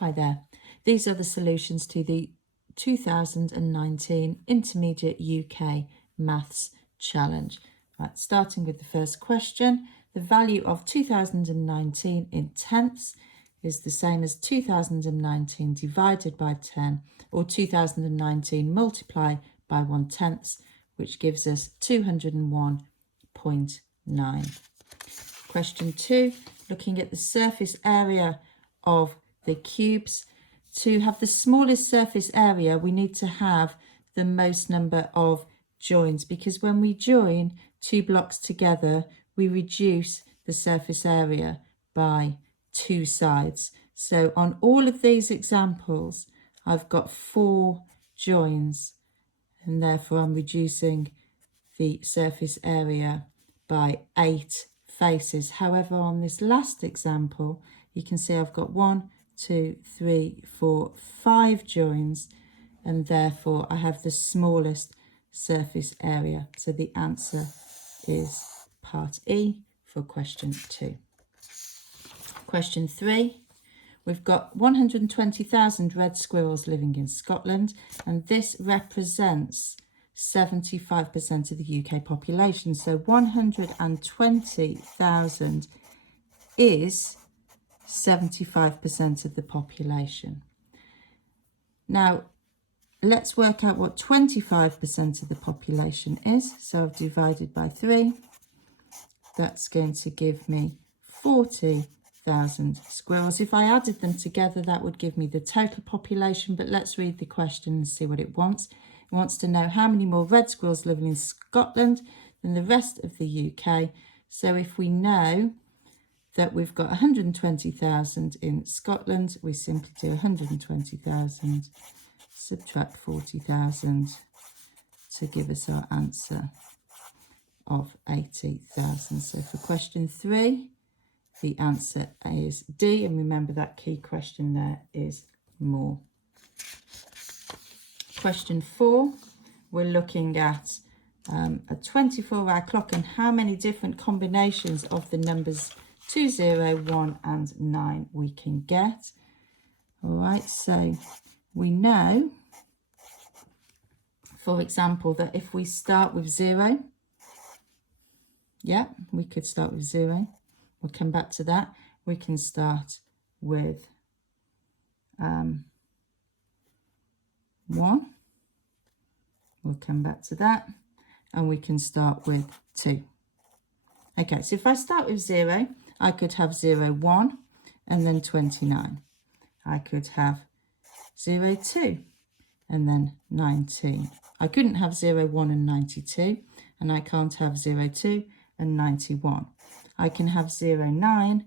Hi there. These are the solutions to the 2019 Intermediate UK Maths Challenge. Right, starting with the first question, the value of 2019 in tenths is the same as 2019 divided by 10, or 2019 multiplied by 1/10, which gives us 201.9. Question 2, looking at the surface area of the cubes. To have the smallest surface area, we need to have the most number of joins, because when we join two blocks together, we reduce the surface area by two sides. So on all of these examples, I've got 4 joins, and therefore I'm reducing the surface area by 8 faces. However, on this last example, you can see I've got 1, 2, 3, 4, 5 joins, and therefore I have the smallest surface area. So the answer is part E for question 2. Question 3, we've got 120,000 red squirrels living in Scotland, and this represents 75% of the UK population. So 120,000 is 75% of the population. Now, let's work out what 25% of the population is. So I've divided by 3. That's going to give me 40,000 squirrels. If I added them together, that would give me the total population. But let's read the question and see what it wants. It wants to know how many more red squirrels living in Scotland than the rest of the UK. So if we know that we've got 120,000 in Scotland, we simply do 120,000, subtract 40,000 to give us our answer of 80,000. So for question 3, the answer is D, and remember that key question there is more. Question 4, we're looking at a 24-hour clock and how many different combinations of the numbers 2, 0, 1 and 9 we can get. All right, so we know, for example, that if we start with 0, we could start with 0. We'll come back to that. We can start with 1. We'll come back to that. And we can start with 2. Okay, so if I start with 0, I could have 0, 1 and then 29. I could have 0, 2 and then 19. I couldn't have 0, 1 and 92, and I can't have 0, 2 and 91. I can have 0, 9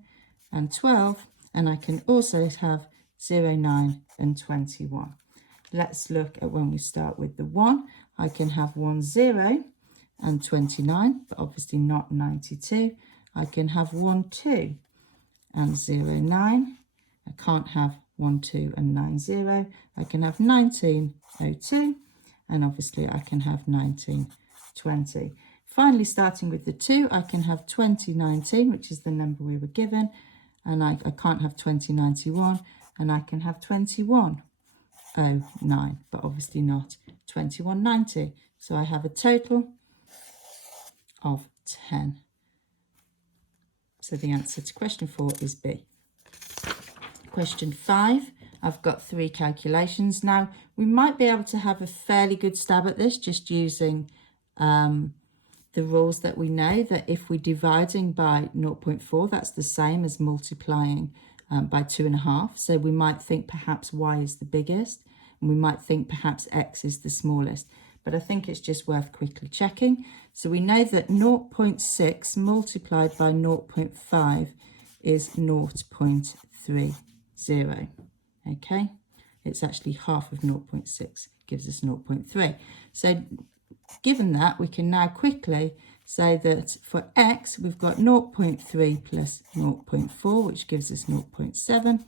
and 12, and I can also have 0, 9 and 21. Let's look at when we start with the 1. I can have 1, 0 and 29, but obviously not 92. I can have 1, 2 and 0, 9. I can't have 1, 2 and 9, 0. I can have 19, 02, and obviously I can have 19, 20. Finally, starting with the 2, I can have 2019, which is the number we were given, and I can't have 2091, and I can have 2109, but obviously not 2190. So I have a total of 10. So the answer to question 4 is B. Question 5, I've got 3 calculations. Now, we might be able to have a fairly good stab at this just using the rules that we know, that if we're dividing by 0.4, that's the same as multiplying by 2.5. So we might think perhaps y is the biggest, and we might think perhaps x is the smallest. But I think it's just worth quickly checking. So we know that 0.6 multiplied by 0.5 is 0.30. Okay, it's actually half of 0.6, gives us 0.3. So given that, we can now quickly say that for x, we've got 0.3 plus 0.4, which gives us 0.7.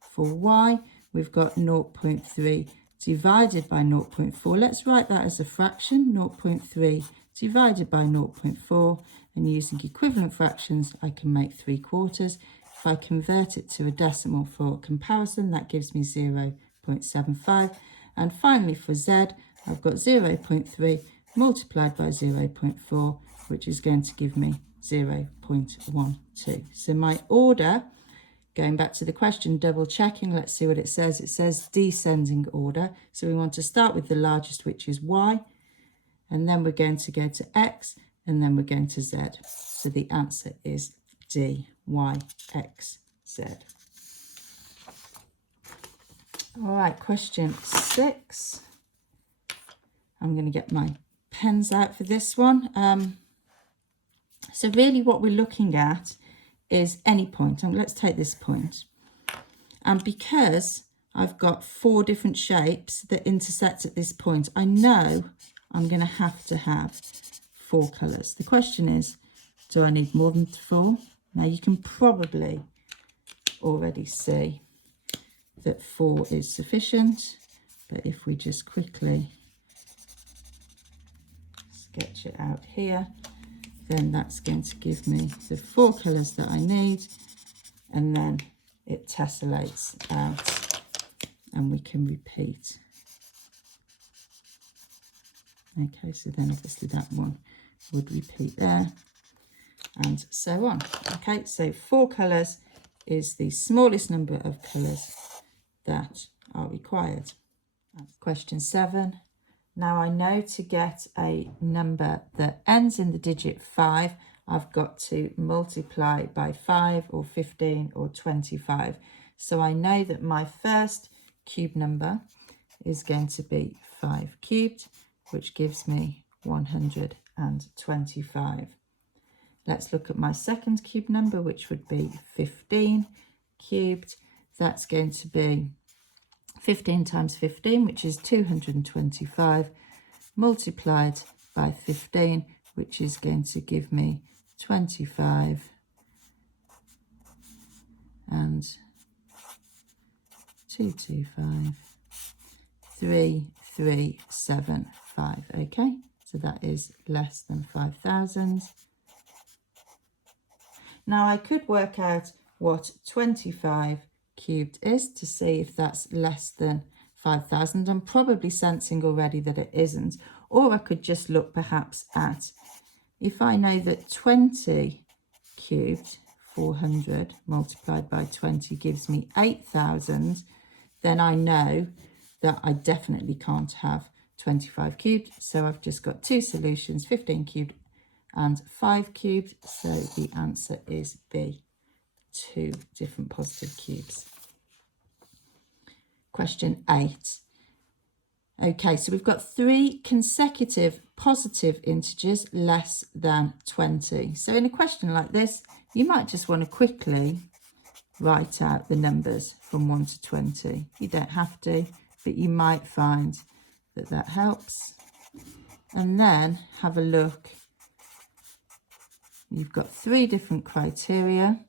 For y, we've got 0.3 divided by 0.4. Let's write that as a fraction, 0.3 divided by 0.4, and using equivalent fractions, I can make 3/4. If if I convert it to a decimal for comparison, that gives me 0.75. And finally for Z, I've got 0.3 multiplied by 0.4, which is going to give me 0.12. So my order, going back to the question, double checking, let's see what it says. It says descending order. So we want to start with the largest, which is Y, and then we're going to go to X, and then we're going to Z. So the answer is D, Y, X, Z. All right, question 6. I'm going to get my pens out for this one. So really what we're looking at is any point. And let's take this point. And because I've got 4 different shapes that intersect at this point, I know I'm going to have 4 colours. The question is, do I need more than 4? Now you can probably already see that 4 is sufficient, but if we just quickly sketch it out here, then that's going to give me the 4 colours that I need, and then it tessellates out and we can repeat. Okay, so then obviously that one would repeat there, and so on. Okay, so 4 colours is the smallest number of colours that are required. Question 7. Now I know to get a number that ends in the digit 5, I've got to multiply by 5 or 15 or 25. So I know that my first cube number is going to be 5 cubed, which gives me 125. Let's look at my second cube number, which would be 15 cubed. That's going to be 15 times 15, which is 225, multiplied by 15, which is going to give me 25, and 225, 3375. Okay, so that is less than 5,000. Now I could work out what 25 cubed is to see if that's less than 5,000. I'm probably sensing already that it isn't. Or I could just look perhaps at, if I know that 20 cubed, 400 multiplied by 20 gives me 8,000, then I know that I definitely can't have 25 cubed. So I've just got 2 solutions, 15 cubed and 5 cubed. So the answer is B, 2 different positive cubes. Question 8. Okay, so we've got 3 consecutive positive integers less than 20. So in a question like this, you might just want to quickly write out the numbers from 1 to 20. You don't have to, but you might find that that helps. And then have a look. You've got 3 different criteria.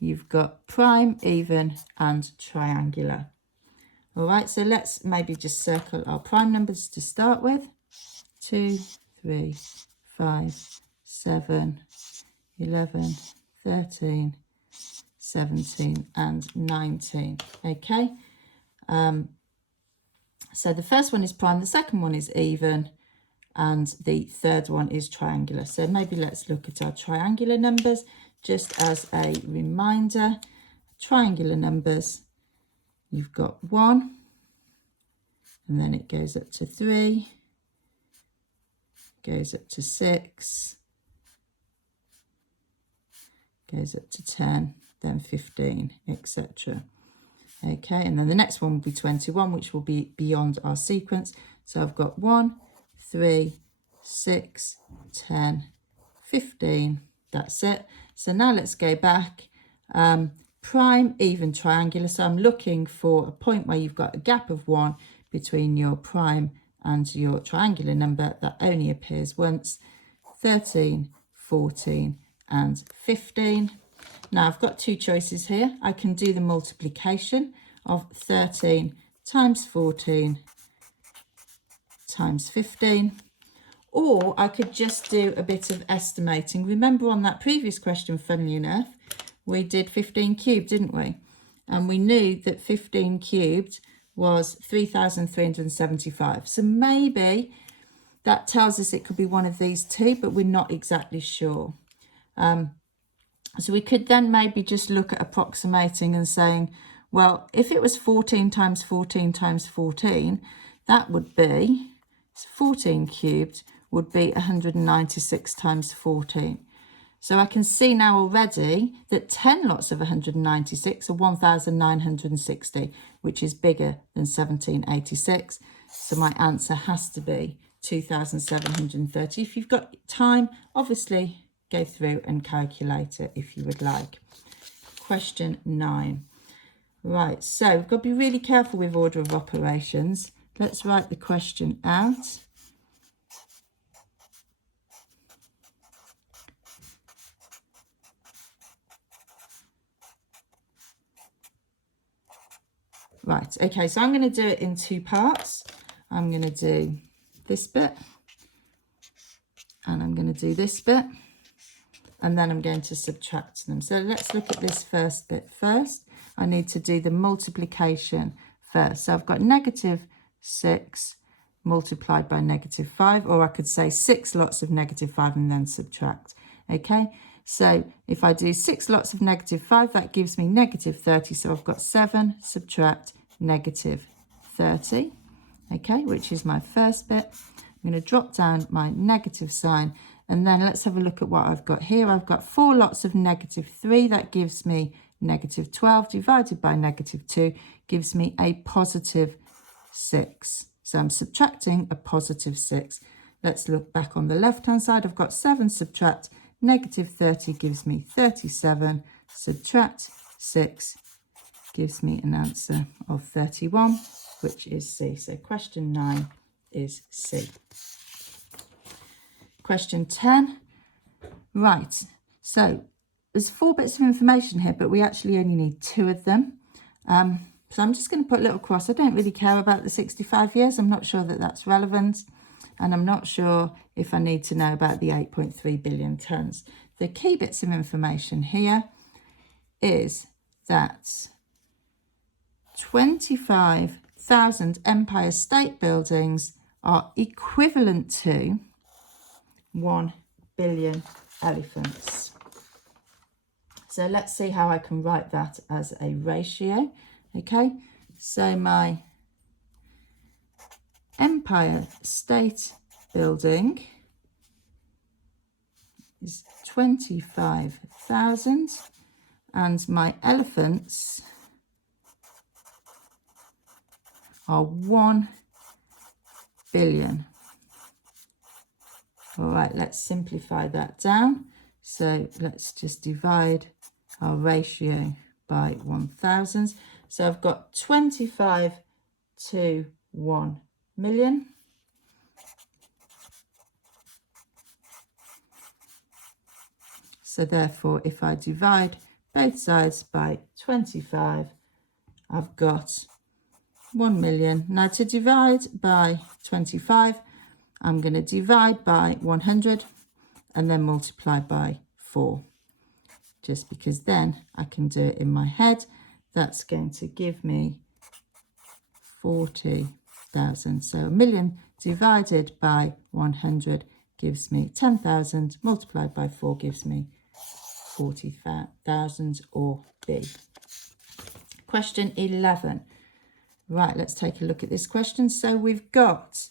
You've got prime, even, and triangular. All right, so let's maybe just circle our prime numbers to start with. 2, 3, 5, 7, 11, 13, 17, and 19. Okay, so the first one is prime, the second one is even, and the third one is triangular. So maybe let's look at our triangular numbers. Just as a reminder, triangular numbers, you've got 1, and then it goes up to 3, goes up to 6, goes up to 10, then 15, etc. Okay, and then the next one will be 21, which will be beyond our sequence. So I've got 1, 3, 6, 10, 15, that's it. So now let's go back. Prime, even, triangular. So I'm looking for a point where you've got a gap of 1 between your prime and your triangular number that only appears once. 13, 14, and 15. Now I've got 2 choices here. I can do the multiplication of 13 times 14 times 15. Or I could just do a bit of estimating. Remember on that previous question, funnily enough, we did 15 cubed, didn't we? And we knew that 15 cubed was 3,375. So maybe that tells us it could be one of these two, but we're not exactly sure. So we could then maybe just look at approximating and saying, well, if it was 14 times 14 times 14, that would be, 14 cubed would be 196 times 14. So I can see now already that 10 lots of 196 are 1,960, which is bigger than 1786. So my answer has to be 2,730. If you've got time, obviously go through and calculate it if you would like. Question 9. Right, so we've got to be really careful with order of operations. Let's write the question out. Right, okay, so I'm going to do it in two parts. I'm going to do this bit, and I'm going to do this bit, and then I'm going to subtract them. So let's look at this first bit first. I need to do the multiplication first. So I've got -6 multiplied by -5, or I could say 6 lots of -5 and then subtract. Okay, so if I do 6 lots of -5, that gives me -30. So I've got 7 subtract -30, okay, which is my first bit. I'm going to drop down my negative sign, and then let's have a look at what I've got here. I've got 4 lots of -3. That gives me -12 divided by -2 gives me a +6. So I'm subtracting a +6. Let's look back on the left-hand side. I've got 7 subtract -30 gives me 37. Subtract 6 gives me an answer of 31, which is C. So question 9 is C. Question 10. Right, so there's 4 bits of information here, but we actually only need 2 of them. So I'm just going to put a little cross. I don't really care about the 65 years. I'm not sure that that's relevant. And I'm not sure if I need to know about the 8.3 billion tonnes. The key bits of information here is that 25,000 Empire State Buildings are equivalent to 1 billion elephants. So let's see how I can write that as a ratio. Okay, so my Empire State Building is 25,000 and my elephants are 1 billion. All right, let's simplify that down. So let's just divide our ratio by 1,000. So I've got 25 to 1 million. So therefore, if I divide both sides by 25, I've got 1 million. Now to divide by 25, I'm going to divide by 100 and then multiply by 4. Just because then I can do it in my head. That's going to give me 40,000. So 1 million divided by 100 gives me 10,000. Multiplied by 4 gives me 40,000, or B. Question 11. Right, let's take a look at this question. So we've got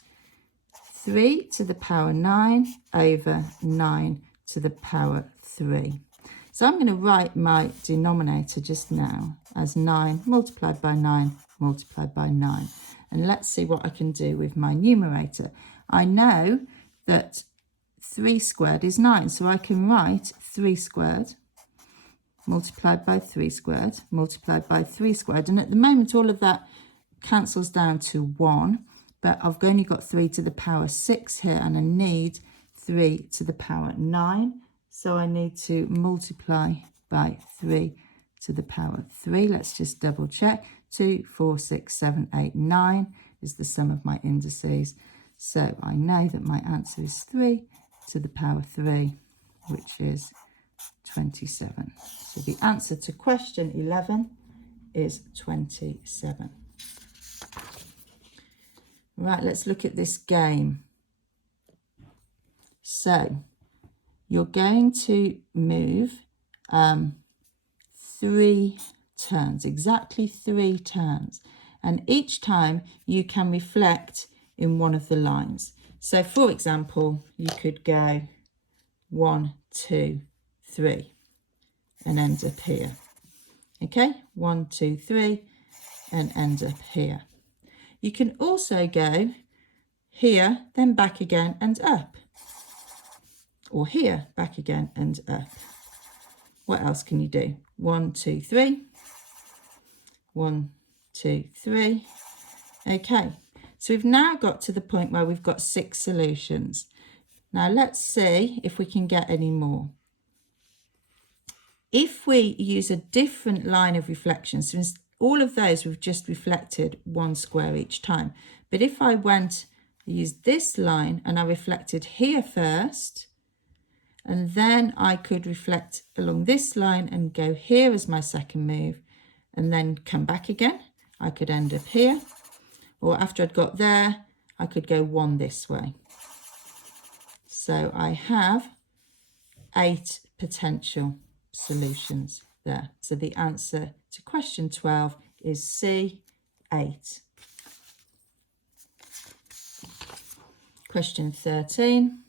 3 to the power 9 over 9 to the power 3. So I'm going to write my denominator just now as 9 multiplied by 9 multiplied by 9. And let's see what I can do with my numerator. I know that 3 squared is 9, so I can write 3 squared multiplied by 3 squared multiplied by 3 squared. And at the moment, all of that cancels down to 1, but I've only got 3 to the power 6 here, and I need 3 to the power 9. So I need to multiply by 3 to the power 3. Let's just double check. 2, 4, 6, 7, 8, 9 is the sum of my indices. So I know that my answer is 3 to the power 3, which is 27. So the answer to question 11 is 27. Right, let's look at this game. So you're going to move 3 turns, exactly 3 turns. And each time you can reflect in one of the lines. So for example, you could go 1, 2, 3 and end up here. Okay, 1, 2, 3 and end up here. You can also go here, then back again and up. Or here, back again and up. What else can you do? 1, 2, 3. 1, 2, 3. Okay, so we've now got to the point where we've got 6 solutions. Now let's see if we can get any more. If we use a different line of reflection, so all of those we've just reflected 1 square each time. But if I used this line and I reflected here first, and then I could reflect along this line and go here as my second move, and then come back again, I could end up here. Or after I'd got there, I could go 1 this way. So I have 8 potential solutions there. So the answer to question 12 is C, 8. Question 13.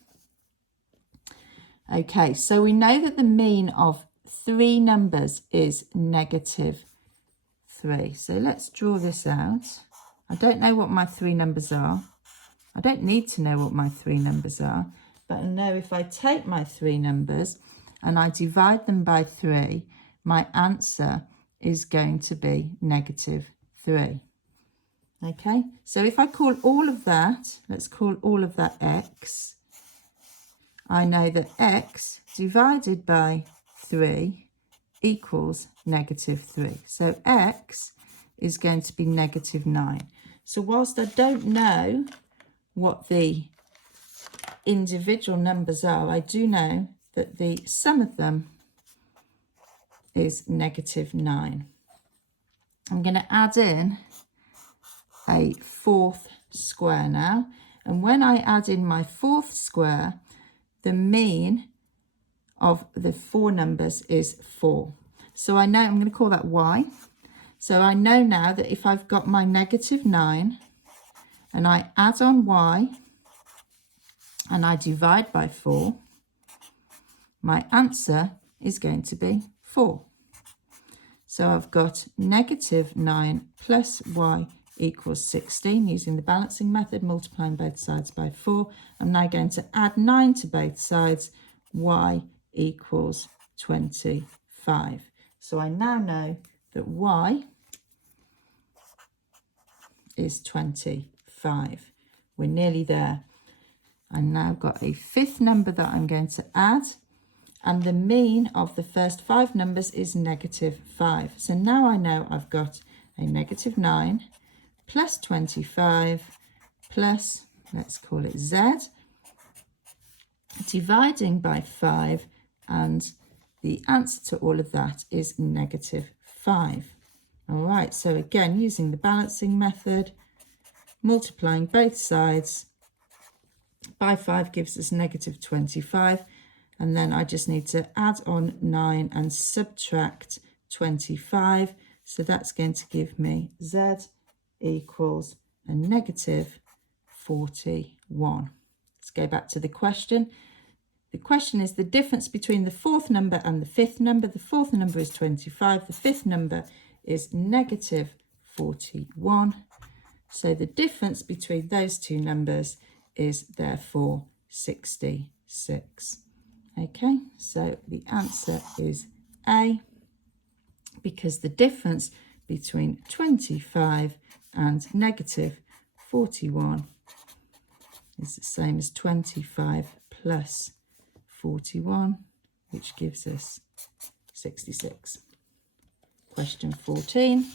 Okay, so we know that the mean of 3 numbers is -3. So let's draw this out. I don't know what my 3 numbers are. I don't need to know what my 3 numbers are, but I know if I take my 3 numbers and I divide them by 3, my answer is going to be -3. Okay, so if I call all of that, let's call all of that x, I know that x divided by 3 equals -3. So x is going to be -9. So whilst I don't know what the individual numbers are, I do know that the sum of them is -9. I'm going to add in a 4th square now. And when I add in my 4th square, the mean of the 4 numbers is 4. So I know, I'm going to call that y. So I know now that if I've got my -9 and I add on y and I divide by 4, my answer is going to be 4. So I've got -9 plus y equals 16 using the balancing method, multiplying both sides by 4. I'm now going to add 9 to both sides, y equals 25. So I now know that y is 25. We're nearly there. I now got a 5th number that I'm going to add, and the mean of the first 5 numbers is -5. So now I know I've got a -9 plus 25 plus, let's call it z, dividing by 5, and the answer to all of that is -5. All right, so again, using the balancing method, multiplying both sides by 5 gives us -25, and then I just need to add on 9 and subtract 25, so that's going to give me z equals a -41. Let's go back to the question. The question is the difference between the 4th number and the 5th number. The 4th number is 25, the 5th number is -41. So the difference between those two numbers is therefore 66. Okay, so the answer is A, because the difference between 25 and -41 is the same as 25 plus 41, which gives us 66. Question 14.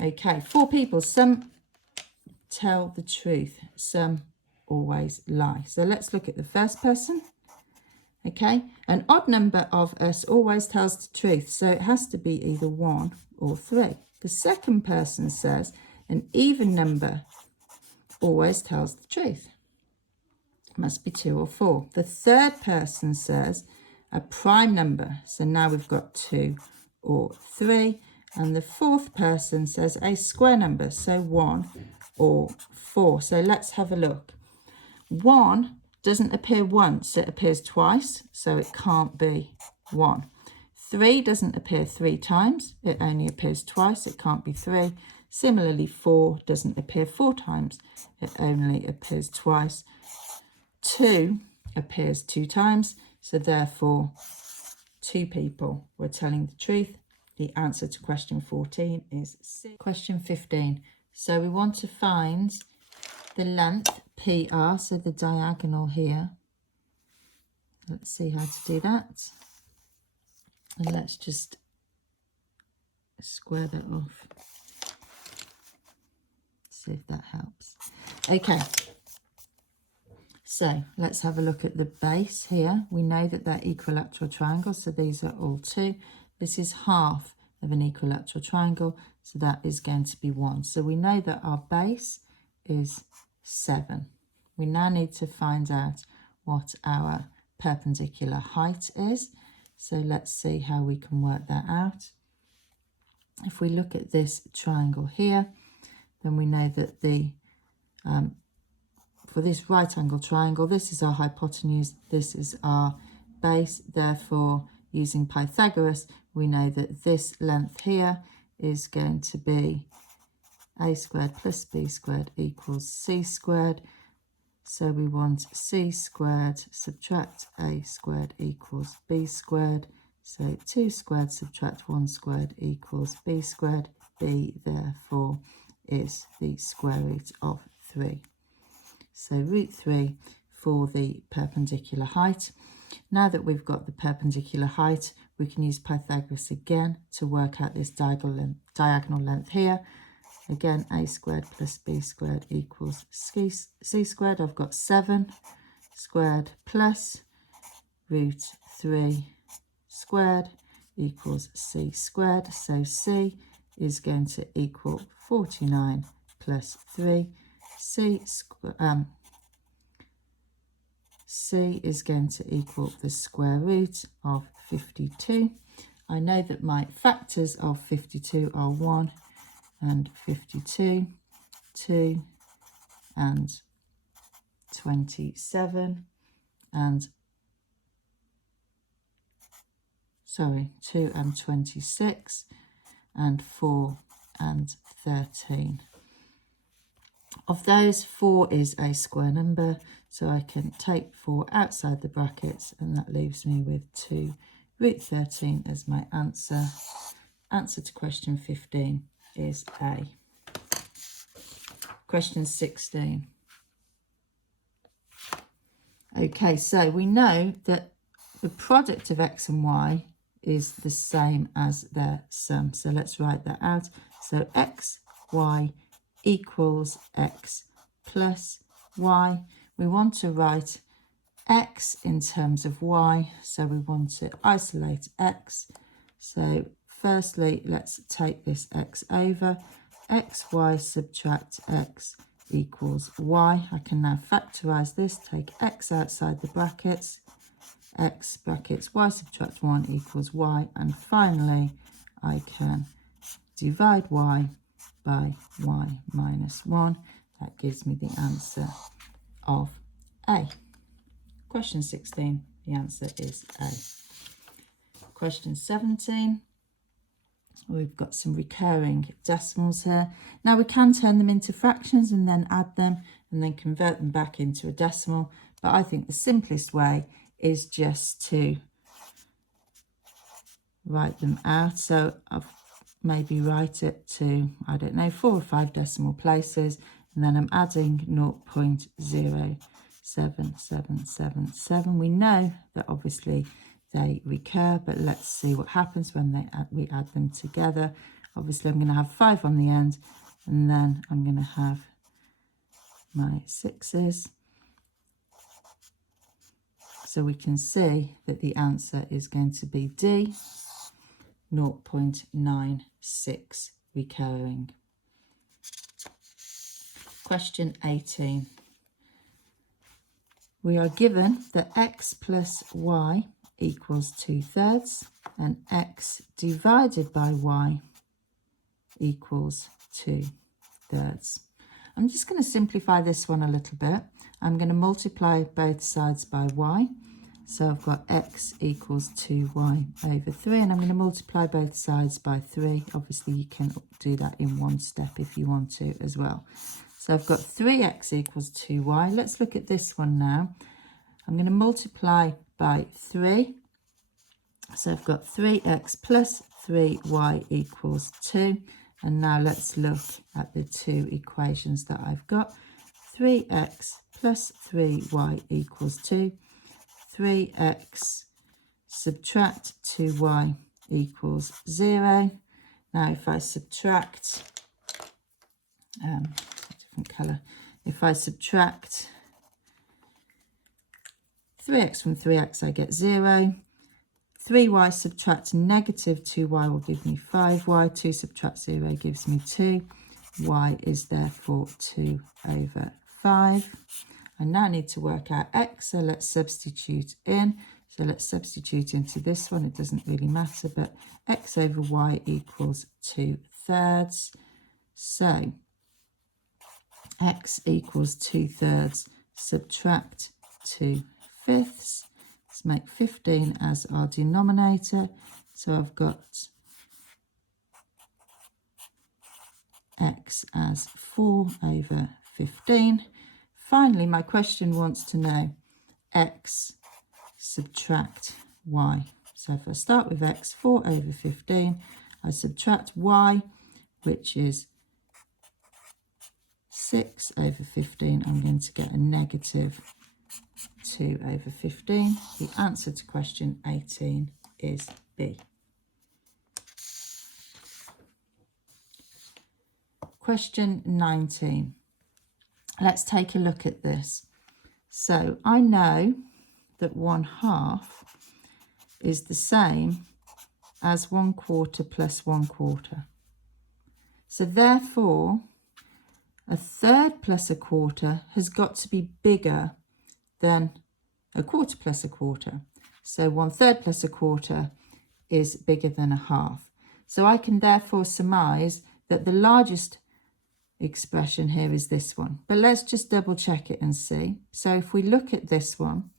Okay, 4 people. Some tell the truth, some always lie. So let's look at the first person. Okay, an odd number of us always tells the truth, so it has to be either 1 or 3. The second person says an even number always tells the truth. It must be 2 or 4. The third person says a prime number, so now we've got 2 or 3. And the fourth person says a square number, so 1 or 4. So let's have a look. 1 doesn't appear once, it appears twice, so it can't be 1. 3 doesn't appear 3 times, it only appears twice, it can't be 3. Similarly, 4 doesn't appear 4 times, it only appears twice. 2 appears 2 times, so therefore 2 people were telling the truth. The answer to question 14 is C. Question 15. So we want to find the length PR, so the diagonal here. Let's see how to do that. And let's just square that off. See if that helps. Okay. So let's have a look at the base here. We know that they're equilateral triangles, so these are all 2. This is half of an equilateral triangle, so that is going to be 1. So we know that our base is 7. We now need to find out what our perpendicular height is. So let's see how we can work that out. If we look at this triangle here, then we know that the for this right angle triangle, this is our hypotenuse, this is our base. Therefore, using Pythagoras, we know that this length here is going to be a squared plus b squared equals c squared. So we want c squared subtract a squared equals b squared. So 2 squared subtract 1 squared equals b squared. B, therefore, is the square root of 3. So root 3 for the perpendicular height. Now that we've got the perpendicular height, we can use Pythagoras again to work out this diagonal length here. Again, a squared plus b squared equals c squared. I've got 7 squared plus root 3 squared equals c squared. So c is going to equal 49 plus 3. C is going to equal the square root of 52. I know that my factors of 52 are 1 and 52, 2 and 27, and 2 and 26, and 4 and 13. Of those, 4 is a square number, so I can take 4 outside the brackets, and that leaves me with 2 root 13 as my answer. Answer to question 15 is A. Question 16. Okay, so we know that the product of x and y is the same as their sum. So let's write that out. So x, y equals x plus y. We want to write x in terms of y, so we want to isolate x. So firstly, let's take this x over. Xy subtract x equals y. I can now factorise this, take x outside the brackets. X brackets y subtract 1 equals y. And finally, I can divide y by y minus 1. That gives me the answer of A. Question 16, the answer is A. Question 17, we've got some recurring decimals here. Now we can turn them into fractions and then add them and then convert them back into a decimal, but I think the simplest way is just to write them out. So I've maybe write it to, I don't know, 4 or 5 decimal places, and then I'm adding 0.07777. We know that obviously they recur, but let's see what happens when we add them together. Obviously I'm going to have 5 on the end, and then I'm going to have my 6's. So we can see that the answer is going to be D, 0.96 recurring. Question 18. We are given that x plus y equals 2/3 and x divided by y equals 2/3. I'm just going to simplify this one a little bit. I'm going to multiply both sides by y. So I've got x equals 2y over 3, and I'm going to multiply both sides by 3. Obviously, you can do that in one step if you want to as well. So I've got 3x equals 2y. Let's look at this one now. I'm going to multiply by 3. So I've got 3x plus 3y equals 2. And now let's look at the two equations that I've got. 3x plus 3y equals 2. 3x subtract 2y equals 0. Now if I subtract, different colour, if I subtract 3x from 3x, I get 0. 3y subtract negative 2y will give me 5y. 2 subtract 0 gives me 2. Y is therefore 2 over 5. I now need to work out x, so let's substitute in. So let's substitute into this one. It doesn't really matter, but x over y equals 2/3. So x equals 2/3, subtract 2/5. Let's make 15 as our denominator. So I've got x as 4 over 15. Finally, my question wants to know x subtract y. So if I start with x, 4 over 15, I subtract y, which is 6 over 15. I'm going to get a negative 2 over 15. The answer to question 18 is B. Question 19. Let's take a look at this. So I know that 1/2 is the same as 1/4 plus 1/4. So therefore, 1/3 plus 1/4 has got to be bigger than 1/4 plus 1/4. So 1/3 plus 1/4 is bigger than 1/2. So I can therefore surmise that the largest expression here is this one. But let's just double check it and see. So if we look at this one,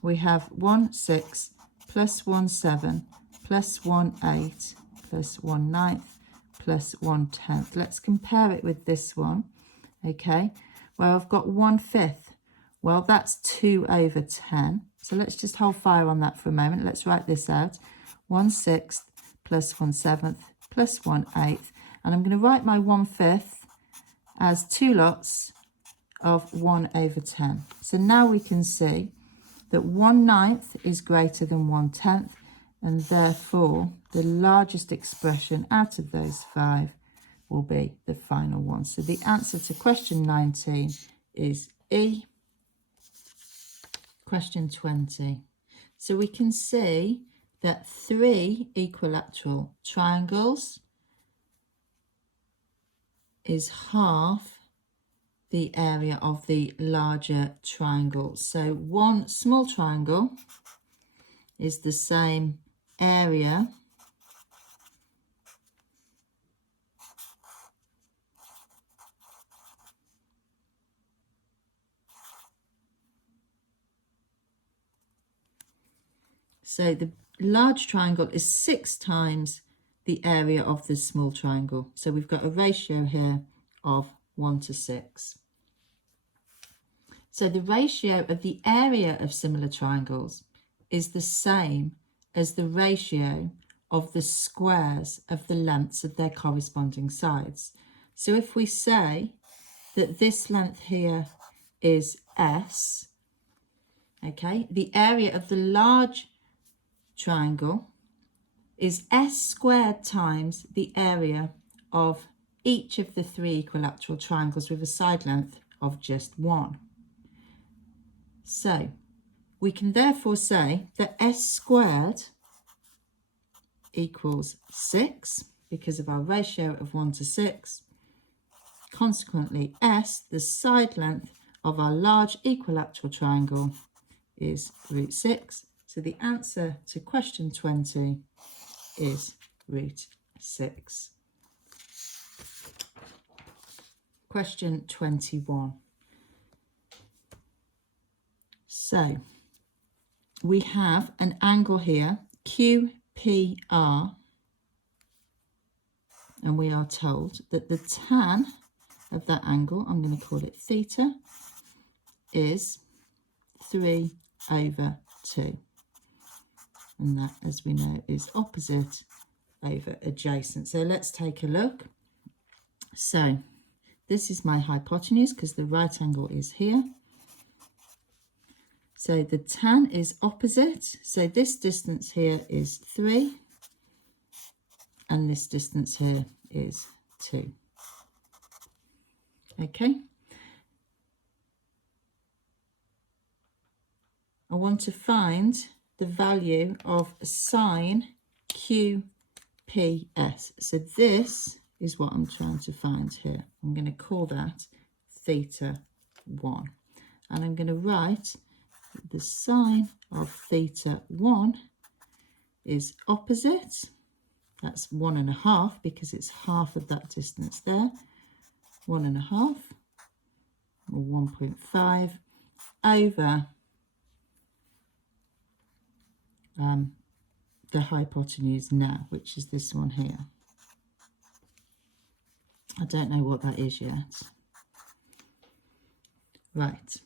we have 1/6 plus 1/7 plus 1/8 plus 1/9 plus 1/10. Let's compare it with this one. Okay, well, I've got 1/5. Well, that's 2 over 10. So let's just hold fire on that for a moment. Let's write this out. 1/6 plus 1/7 plus 1/8. And I'm going to write my 1/5 as 2 lots of 1 over 10. So now we can see that 1/9 is greater than 1/10, and therefore the largest expression out of those 5 will be the final one. So the answer to question 19 is E. Question 20. So we can see that 3 equilateral triangles is half the area of the larger triangle. So one small triangle is the same area so the large triangle is 6 times the area of the small triangle. So we've got a ratio here of 1 to 6. So the ratio of the area of similar triangles is the same as the ratio of the squares of the lengths of their corresponding sides. So if we say that this length here is S, okay, the area of the large triangle is S squared times the area of each of the 3 equilateral triangles with a side length of just 1. So We can therefore say that s squared equals 6 because of our ratio of 1 to 6. Consequently, s, the side length of our large equilateral triangle, is root 6. So the answer to question 20 is root 6. Question 21. So we have an angle here, QPR, and we are told that the tan of that angle, I'm going to call it theta, is 3/2. And that, as we know, is opposite over adjacent. So let's take a look. So this is my hypotenuse because the right angle is here. So the tan is opposite. So this distance here is 3. And this distance here is 2. Okay. I want to find the value of sine QPS. So this is what I'm trying to find here. I'm going to call that theta 1. And I'm going to write the sine of theta 1 is opposite. That's 1.5 because it's half of that distance there. 1.5 or 1.5 over the hypotenuse now, which is this one here. I don't know what that is yet. Right.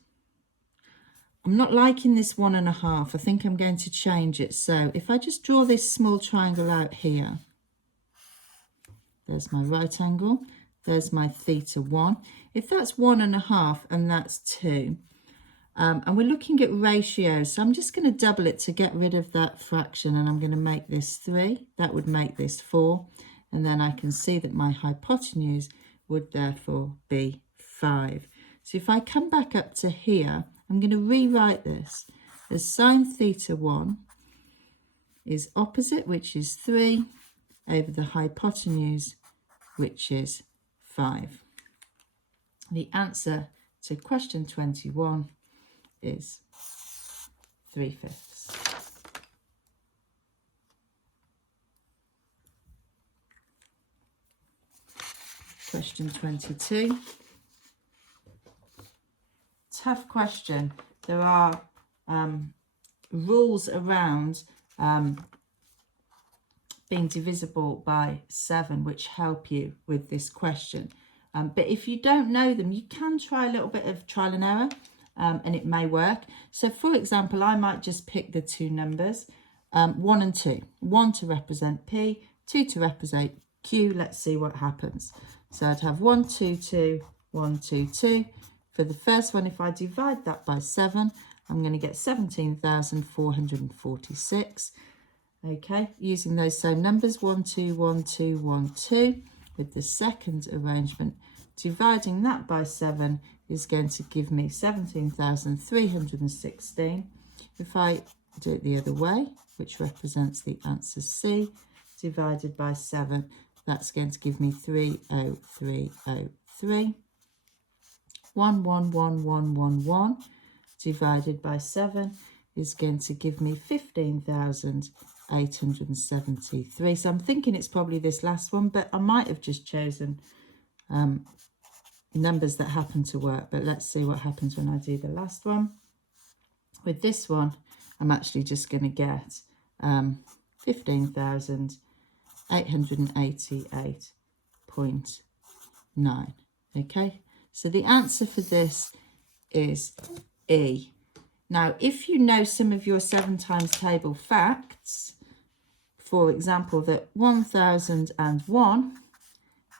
I'm not liking this 1.5. I think I'm going to change it. So if I just draw this small triangle out here, there's my right angle, there's my theta 1. If that's 1.5 and that's 2, and we're looking at ratios, so I'm just going to double it to get rid of that fraction, and I'm going to make this 3. That would make this 4, and then I can see that my hypotenuse would therefore be 5. So if I come back up to here, I'm going to rewrite this as sine theta 1 is opposite, which is 3, over the hypotenuse, which is 5. The answer to question 21 is 3/5. Question 22. Tough question. There are rules around being divisible by 7 which help you with this question. But if you don't know them, you can try a little bit of trial and error, and it may work. So for example, I might just pick the two numbers, 1 and 2. 1 to represent P, 2 to represent Q. Let's see what happens. So I'd have 1, 2, 2, 1, 2, 2. For the first one, if I divide that by 7, I'm going to get 17,446. Okay, using those same numbers, 1, 2, 1, 2, 1, 2. With the second arrangement, dividing that by 7 is going to give me 17,316. If I do it the other way, which represents the answer C, divided by 7, that's going to give me 30303. 1, 1, 1, 1, 1, 1 divided by 7 is going to give me 15,873. So I'm thinking it's probably this last one, but I might have just chosen numbers that happen to work. But let's see what happens when I do the last one. With this one, I'm actually just going to get 15,888.9. Okay, so the answer for this is E. Now, if you know some of your 7 times table facts, for example, that 1001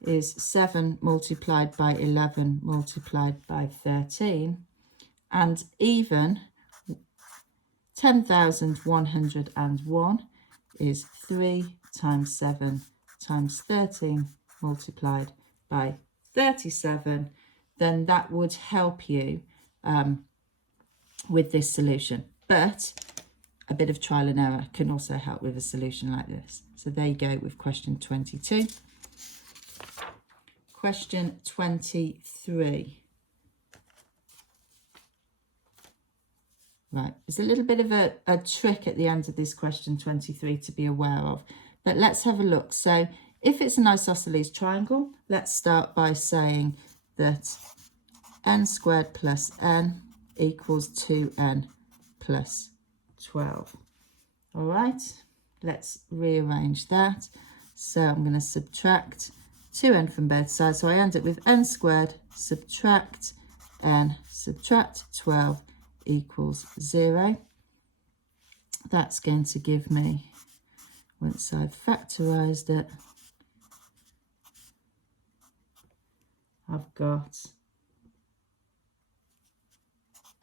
is 7 multiplied by 11 multiplied by 13, and even 10,101 is 3 times 7 times 13 multiplied by 37, then that would help you with this solution. but a bit of trial and error can also help with a solution like this. So there you go with question 22. Question 23. Right, there's a little bit of a trick at the end of this question 23 to be aware of, but let's have a look. So if it's an isosceles triangle, let's start by saying that n squared plus n equals 2n plus 12. All right, let's rearrange that. So I'm going to subtract 2n from both sides. So I end up with n squared subtract n subtract 12 equals 0. That's going to give me, once I've factorised it, I've got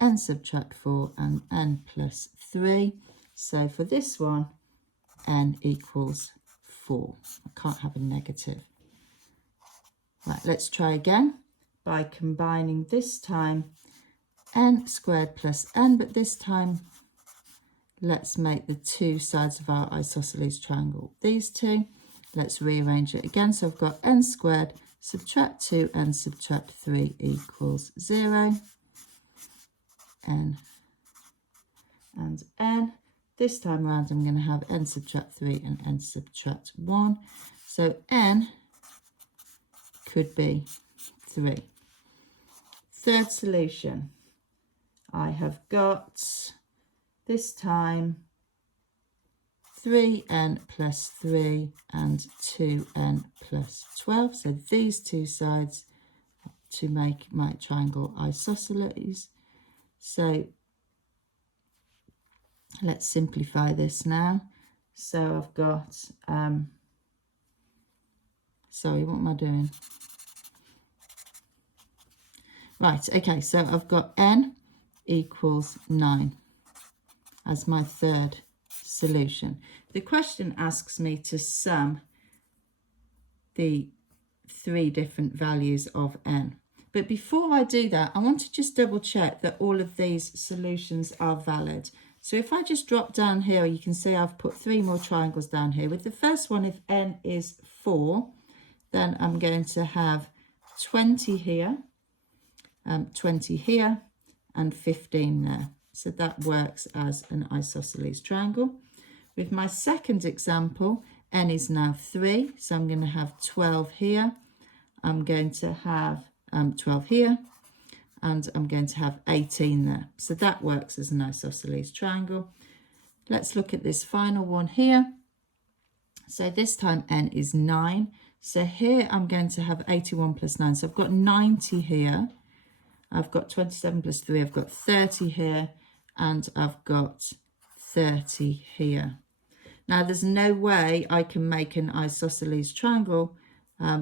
n subtract 4 and n plus 3. So for this one, n equals 4. I can't have a negative. Right, let's try again by combining this time n squared plus n, but this time let's make the two sides of our isosceles triangle these two. Let's rearrange it again. So I've got n squared subtract 2 and subtract 3 equals 0. N and n. This time around I'm going to have n subtract 3 and n subtract 1. So n could be 3. Third solution. I have got this time 3n plus 3 and 2n plus 12. So these two sides to make my triangle isosceles. So let's simplify this now. So I've got, sorry, what am I doing? Right, okay, so I've got n equals 9 as my third solution. The question asks me to sum the three different values of n. But before I do that, I want to just double check that all of these solutions are valid. So if I just drop down here, you can see I've put 3 more triangles down here. With the first one, if n is 4, then I'm going to have 20 here, 20 here, and 15 there. So that works as an isosceles triangle. With my second example, n is now 3, so I'm going to have 12 here. I'm going to have 12 here, and I'm going to have 18 there. So that works as an isosceles triangle. Let's look at this final one here. So this time n is 9. So here I'm going to have 81 plus 9. So I've got 90 here. I've got 27 plus 3. I've got 30 here. And I've got 30 here. Now there's no way I can make an isosceles triangle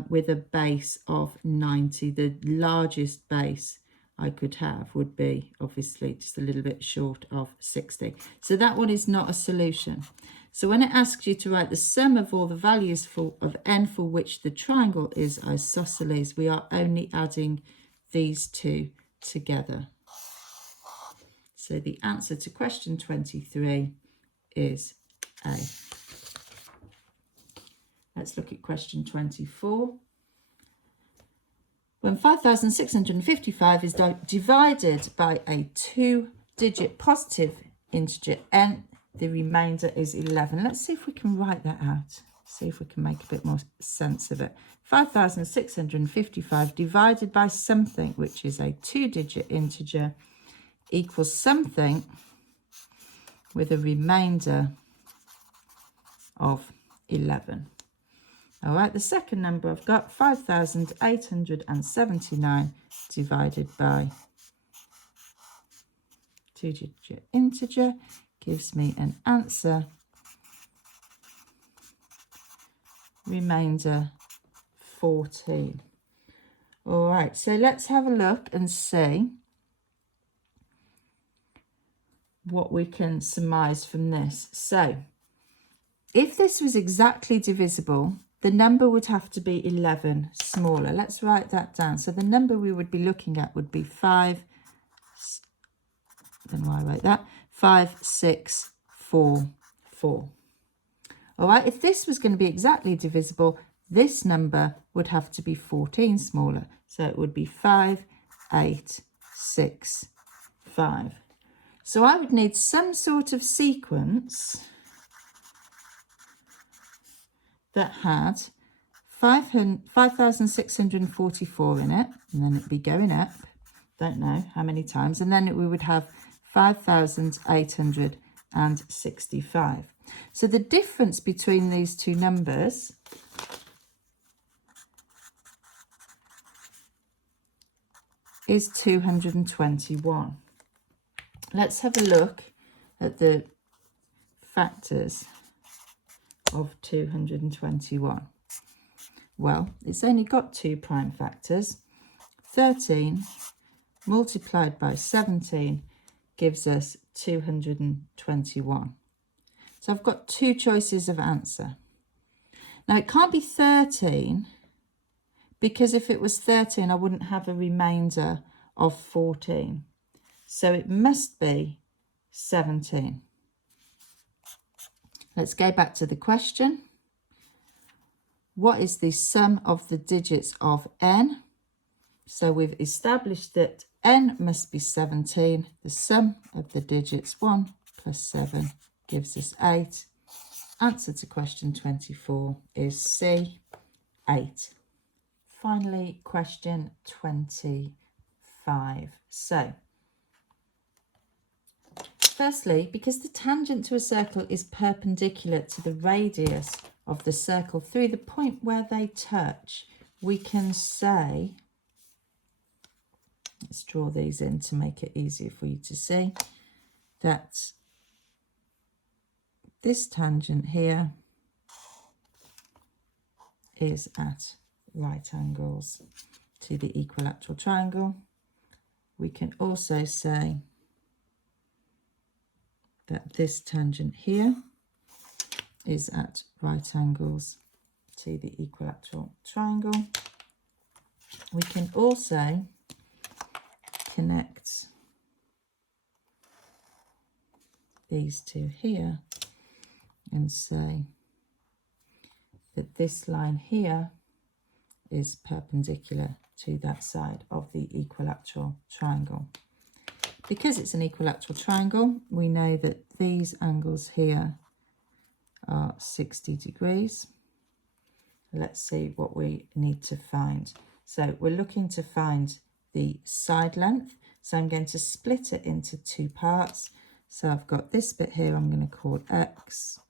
with a base of 90. The largest base I could have would be obviously just a little bit short of 60. So that one is not a solution. So when it asks you to write the sum of all the values of n for which the triangle is isosceles, we are only adding these two together. So the answer to question 23 is A. Let's look at question 24. When 5,655 is divided by a 2-digit positive integer n, the remainder is 11. Let's see if we can write that out. See if we can make a bit more sense of it. 5,655 divided by something, which is a 2-digit integer, equals something with a remainder of 11. All right, the second number I've got 5,879 divided by 2-digit integer gives me an answer, remainder 14. All right, so let's have a look and see what we can surmise from this. So if this was exactly divisible, the number would have to be 11 smaller. Let's write that down. So the number we would be looking at would be 5, then why write that? 5644. All right, if this was going to be exactly divisible, this number would have to be 14 smaller. So it would be 5865. So I would need some sort of sequence that had 5,644 in it, and then it'd be going up, don't know how many times, and then we would have 5,865. So the difference between these two numbers is 221. Let's have a look at the factors of 221. Well, it's only got two prime factors. 13 multiplied by 17 gives us 221. So I've got two choices of answer. Now it can't be 13 because if it was 13 I wouldn't have a remainder of 14. So it must be 17. Let's go back to the question. What is the sum of the digits of n? So we've established that n must be 17. The sum of the digits 1 plus 7 gives us 8. Answer to question 24 is C, 8. Finally, question 25. So, firstly, because the tangent to a circle is perpendicular to the radius of the circle through the point where they touch, we can say, let's draw these in to make it easier for you to see, that this tangent here is at right angles to the equilateral triangle. We can also say that this tangent here is at right angles to the equilateral triangle. We can also connect these two here and say that this line here is perpendicular to that side of the equilateral triangle. Because it's an equilateral triangle, we know that these angles here are 60 degrees. Let's see what we need to find. So we're looking to find the side length. So I'm going to split it into two parts. So I've got this bit here I'm going to call X.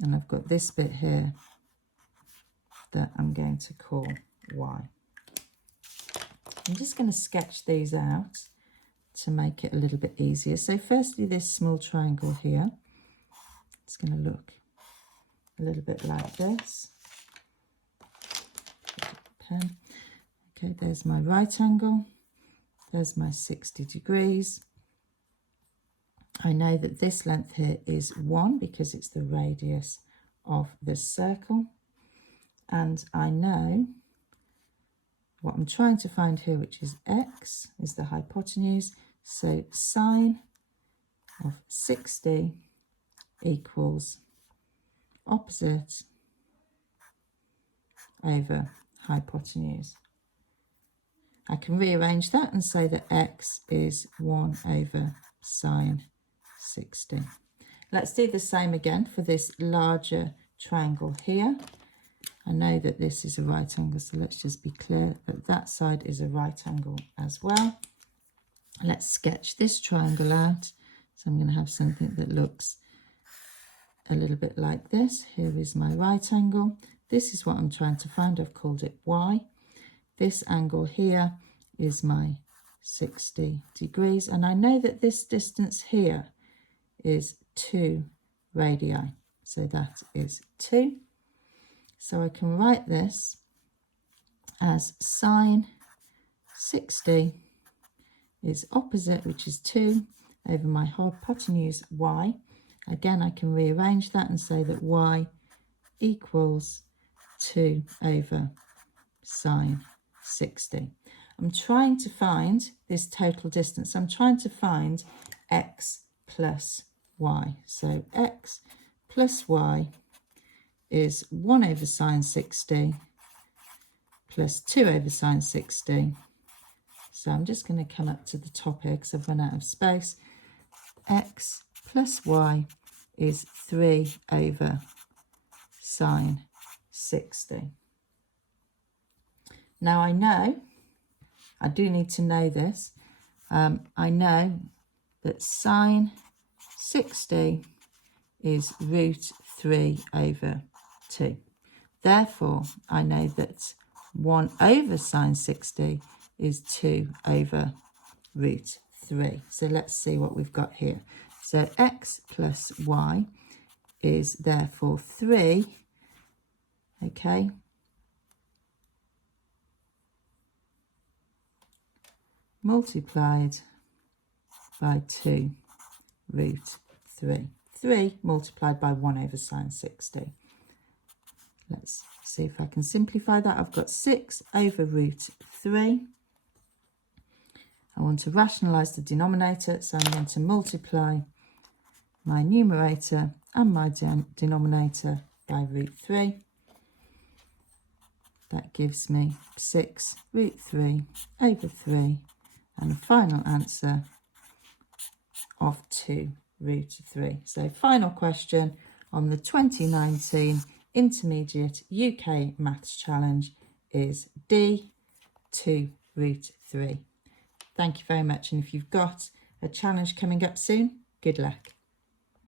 And I've got this bit here that I'm going to call Y. I'm just going to sketch these out to make it a little bit easier. So firstly, this small triangle here, it's going to look a little bit like this. Pen. Okay, there's my right angle. There's my 60 degrees. I know that this length here is 1 because it's the radius of this circle. And I know what I'm trying to find here, which is X, is the hypotenuse. So sine of 60 equals opposite over hypotenuse. I can rearrange that and say that X is 1 over sine 60. Let's do the same again for this larger triangle here. I know that this is a right angle, so let's just be clear that that side is a right angle as well. Let's sketch this triangle out. So I'm going to have something that looks a little bit like this. Here is my right angle. This is what I'm trying to find. I've called it Y. This angle here is my 60 degrees. And I know that this distance here is 2 radii. So that is 2. So I can write this as sine 60 is opposite, which is 2, over my hypotenuse Y. Again, I can rearrange that and say that Y equals 2 over sine 60. I'm trying to find this total distance. I'm trying to find X plus y. So x plus y is 1 over sine 60 plus 2 over sine 60. So I'm just going to come up to the top here because I've run out of space. X plus y is 3 over sine 60. Now I do need to know this. I know that sine 60 is root 3 over 2. Therefore, I know that 1 over sine 60 is 2 over root 3. So let's see what we've got here. So x plus y is therefore 3, okay, multiplied by 2 root 3. 3 multiplied by 1 over sine 60. Let's see if I can simplify that. I've got 6 over root 3. I want to rationalise the denominator, so I'm going to multiply my numerator and my denominator by root 3. That gives me 6 root 3 over 3, and a final answer of 2 root 3. So final question on the 2019 Intermediate UK Maths Challenge is D, 2 root 3. Thank you very much, and if you've got a challenge coming up soon, good luck.